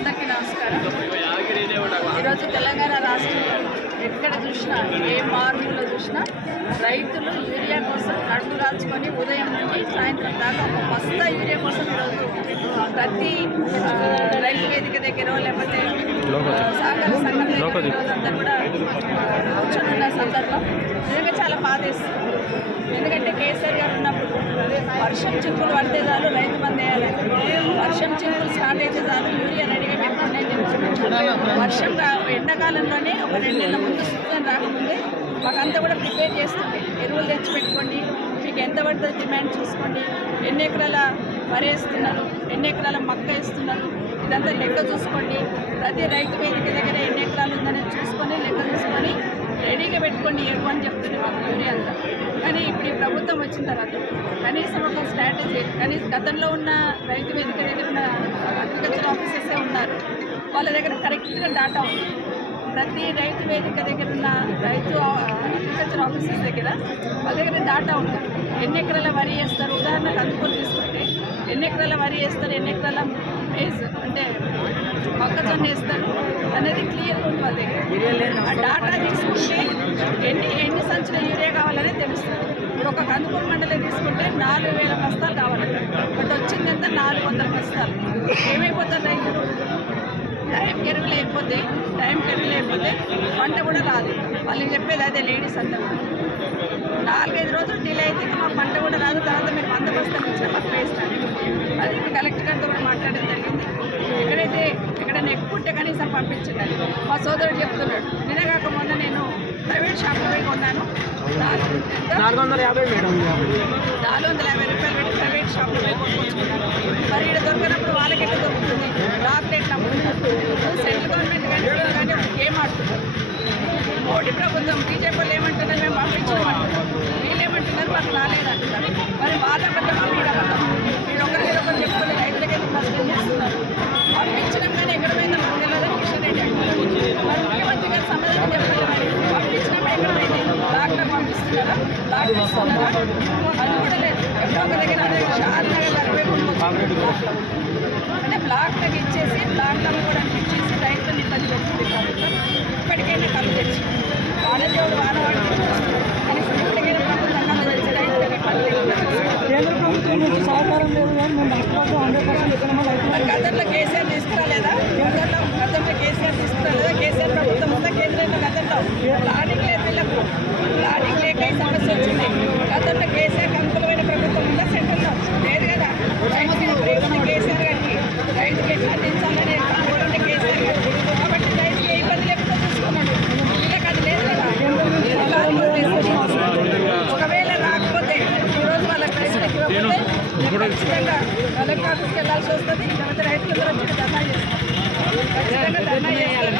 అందరికీ నమస్కారం. ఈరోజు తెలంగాణ రాష్ట్రంలో ఎక్కడ చూసినా ఏ మార్పులో చూసినా రైతులు యూరియా కోసం కడుపు కాల్చుకొని ఉదయం నుండి సాయంత్రం దాకా ఒక బస్తా యూరియా కోసం ఈరోజు ప్రతి రైతు వేదిక దగ్గర లేకపోతే సహకార సంఘం అంతా కూడా కూర్చొని సందర్భం నిజంగా చాలా బాధేస్తుంది. ఎందుకంటే కేసీఆర్ గారు ఉన్నప్పుడు వర్షం చినుకులు పడితే చాలు రైతు బంద్ వేయాలి, వర్షం చినుకులు స్టార్ట్ అయితే చాలు యూరియా రెడీగా పెట్టుకునే వర్షం ఎండాకాలంలోనే ఒక 2 నెలల ముందు సీజన్ రాకముందే మాకంతా కూడా ప్రిపేర్ చేస్తుంది. ఎరువులు తెచ్చి పెట్టుకోండి, మీకు ఎంత పడుతుంది డిమాండ్ చూసుకోండి, ఎన్ని ఎకరాల వరి వేస్తున్నారు, ఎన్ని ఎకరాల మక్క వేస్తున్నారు, ఇదంతా లెక్క చూసుకోండి. ప్రతి రైతు వేదిక దగ్గర ఎన్ని ఎకరాలు ఉందని చూసుకొని లెక్క చూసుకొని రెడీగా పెట్టుకోండి ఎరువు అని చెప్తుంది మాకు యూరియా అంతా. కానీ ఇప్పుడు ఈ ప్రభుత్వం వచ్చిన తర్వాత కనీసం ఒక స్ట్రాటజీ, కనీసం గతంలో ఉన్న రైతు వేదిక దగ్గర ఉన్న అగ్రికల్చర్ ఆఫీసర్సే ఉన్నారు, వాళ్ళ దగ్గర కరెక్ట్గా డాటా ఉంది. ప్రతి రైతు వేదిక దగ్గర ఉన్న రైతు అగ్రికల్చర్ ఆఫీసర్స్ దగ్గర వాళ్ళ దగ్గర డాటా ఉంటుంది. ఎన్ని ఎకరాల వరి వేస్తారు, ఉదాహరణకు అందుకొని తీసుకుంటే ఎన్ని ఎకరాల వరి వేస్తారు, ఎన్ని ఎకరాల మేజ్ అంటే మొక్కజొన్న వేస్తారు అనేది క్లియర్గా ఉంది వాళ్ళ దగ్గర. ఆ డాటా తీసుకుంటే ఎన్ని సంచుల యూరియా కావాలనే తెలుస్తుంది. ఇప్పుడు ఒక కందుకూరు మండలం తీసుకుంటే 4000 బస్తాలు కావాలంట, బట్ వచ్చింది ఎంత 400 బస్తాలు. ఏమైపోతారు రైతులు? టైంకి ఎరువు లేకపోతే పంట కూడా రాదు. వాళ్ళు చెప్పేది అదే లేడీస్ అంతా 4-5 రోజులు డిలే అయితే మా పంట కూడా రాదు, తర్వాత మీరు 100 బస్తాలు ఇచ్చిన మాకు వేస్తాను. అది కలెక్టర్ గారితో కూడా మాట్లాడడం జరిగింది. ఎక్కడైనా ఎక్కువ ఉంటే కనీసం పంపించండి. మా సోదరుడు చెప్తున్నాడు, నిన్నగాక మొన్న నేను ప్రైవేట్ షాప్లో పోయి కొన్నాను 450 రూపాయలు పెట్టి ప్రైవేట్ షాప్లో పోయి కొనుక్కొచ్చుకున్నాను. మరి ఇక్కడ దొరికినప్పుడు వాళ్ళకి ఎట్లా దొరుకుతుంది? డాక్టరేట్లు అమ్ముతున్నారు. సెంట్రల్ గవర్నమెంట్ కానీ ఏం ఆడుతున్నారు? మోడీ ప్రభుత్వం బీజేపీ వాళ్ళు ఏమంటున్నారు? మేము పంపించమంటున్నాం, వీళ్ళు ఏమంటున్నారు? మాకు రాలేదంటున్నారు. మరి బాధపడ్డమా వీడబడ్డాం? వీడు ఒకరికొకరు చెప్పుకొని రైతులకి ఎందుకు నష్టం చేస్తున్నారు? పంపించడం కానీ ఎక్కడ పోయిందో మాకు తెలియదని కిషన్ రెడ్డి అంటున్నారు. మరి ముఖ్యమంత్రి గారు సమాధానం చెప్పాలి. పంపించడం ఎక్కడ పోయింది? బ్లాక్లో పంపిస్తున్నారా? బ్లాక్ ఇస్తున్నారా? అది కూడా లేదు. ఎక్కడో ఒక దగ్గర షాద్నగర్ 63 అంటే బ్లాక్లకు ఇచ్చేసి బ్లాక్లో కూడా ఇచ్చేసి రైతులను ఇబ్బంది పెడుతుంది ప్రభుత్వం. ఇప్పటికైనా కళ్ళు తెచ్చి వానదేవుడు వానవాడి కనీసం ఇప్పటికైనా ప్రభుత్వం కళ్ళు తెచ్చి రైతులకు ఇబ్బంది కేంద్ర ప్రభుత్వం నుంచి సహకారం లేదు కానీ మేము 100% గతంలో కేసీఆర్ తీసుకురాలేదా? గతంలో కేసీఆర్ తీసుకురాలేదా? కేసీఆర్ ప్రభుత్వం ఉందా కేంద్రంలో? గతంలో ప్లానింగ్ లేదు, వీళ్ళకు ప్లానింగ్ లేక ఈ సమస్య వచ్చింది. గతంలో కేసీఆర్ అనుకూలమైన ప్రభుత్వం ఉందా? సెంట్రల్లో లేదు కదా. రైతుకి ప్రేమ కేసీఆర్ గారికి, రైతుకి ఎట్లా అందించాలని అనుకుంటే కేసీఆర్ గారికి, కాబట్టి రైతుకి ఏ ఇబ్బంది లేకుండా చూసుకున్నాడు. వీళ్ళకి అది లేదు కదా. ఒకవేళ రాకపోతే ఈరోజు వాళ్ళకి రైతులకు ఇవ్వకపోతే ఖచ్చితంగా కలెక్టర్ ఆఫీస్కి వెళ్ళాల్సి వస్తుంది. లేకపోతే రైతుల గురించి ధర్నా చేస్తారు, ఖచ్చితంగా ధర్నా చేయాలి.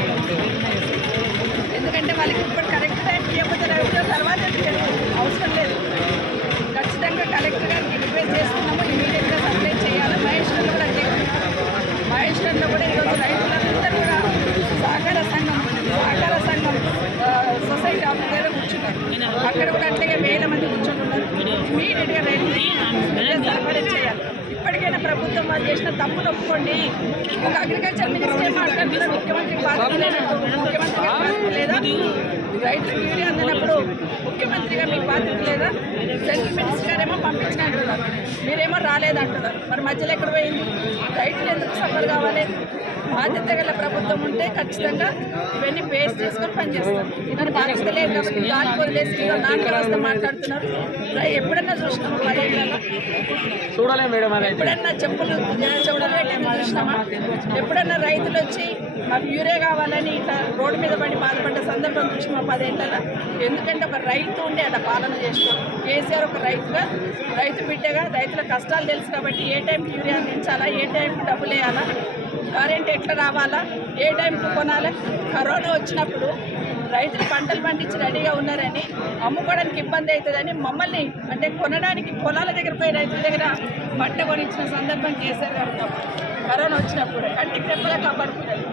ఎందుకంటే వాళ్ళకి ఇప్పుడు కరెక్ట్ టైంకి ఇవ్వకపోతే రైతుల తర్వాత అవసరం లేదు. ఖచ్చితంగా కలెక్టర్ గారికి రిక్వెస్ట్ చేస్తున్నాము, ఇమీడియట్గా సప్లై చేయాలి. మహేశ్వరంలో కూడా ఈరోజు రైతులందరూ కూడా సహకార సంఘం సొసైటీ ఆఫీస్ దగ్గర కూర్చున్నారు. అక్కడ కూడా అట్లాగే 1000 మంది కూర్చొని ఇమీడియట్గా రైతులు సరఫరా చేయాలి. ఇప్పటికైనా ప్రభుత్వం వాళ్ళు చేసిన తప్పును ఒప్పుకోండి. ఒక అగ్రికల్చర్ మినిస్టర్ మాట్లాడుతున్నారు, ముఖ్యమంత్రికి బాధ్యత లేనట్టు. ముఖ్యమంత్రికి బాధ్యత లేదా? రైతులకు యూరియా అందినప్పుడు ముఖ్యమంత్రిగా మీకు బాధ్యత లేదా? సెంట్రల్ మినిస్టర్ గారేమో పంపించిన అంటున్నారు, మీరేమో రాలేదంటున్నారు. మరి మధ్యలో ఎక్కడ పోయింది? రైతులు ఎందుకు సఫర్ కావాలి? బాధ్యత గల ప్రభుత్వం ఉంటే ఖచ్చితంగా ఇవన్నీ బేస్ చేసుకొని పనిచేస్తారు. ఇవన్నీ బాధ్యత లేదు కాబట్టి గాలి వదిలేసి నాన్న వ్యవస్థ మాట్లాడుతున్నారు. ఎప్పుడన్నా చూసినామా 10 ఏళ్ళలో? చూడలేదు మేడం. ఎప్పుడన్నా చెప్పులు పెట్టేమో చూసినామా? ఎప్పుడన్నా రైతులు వచ్చి మాకు యూరియా కావాలని ఇట్లా రోడ్డు మీద పడి బాధపడ్డ సందర్భం చూసినామా 10 ఏళ్ళలో? ఎందుకంటే ఒక రైతు ఉండే అట్లా పాలన చేసుకోవాలి. కేసీఆర్ ఒక రైతుగా, రైతు బిడ్డగా రైతుల కష్టాలు తెలుసు కాబట్టి ఏ టైంకి యూరియా అందించాలా, ఏ టైంకి డబ్బులు వేయాలా, కరెంట్ ఎట్లా రావాలా, ఏ టైంకి కొనాలి. కరోనా వచ్చినప్పుడు రైతులు పంటలు పండించి రెడీగా ఉన్నారని అమ్ముకోవడానికి ఇబ్బంది అవుతుందని మమ్మల్ని అంటే కొనడానికి పొలాల దగ్గర పోయి రైతుల దగ్గర పంట కొనిచ్చిన సందర్భం కేసీఆర్ గారు కరోనా వచ్చినప్పుడు కంటికి రెప్పలా కాపాడుకున్నారు.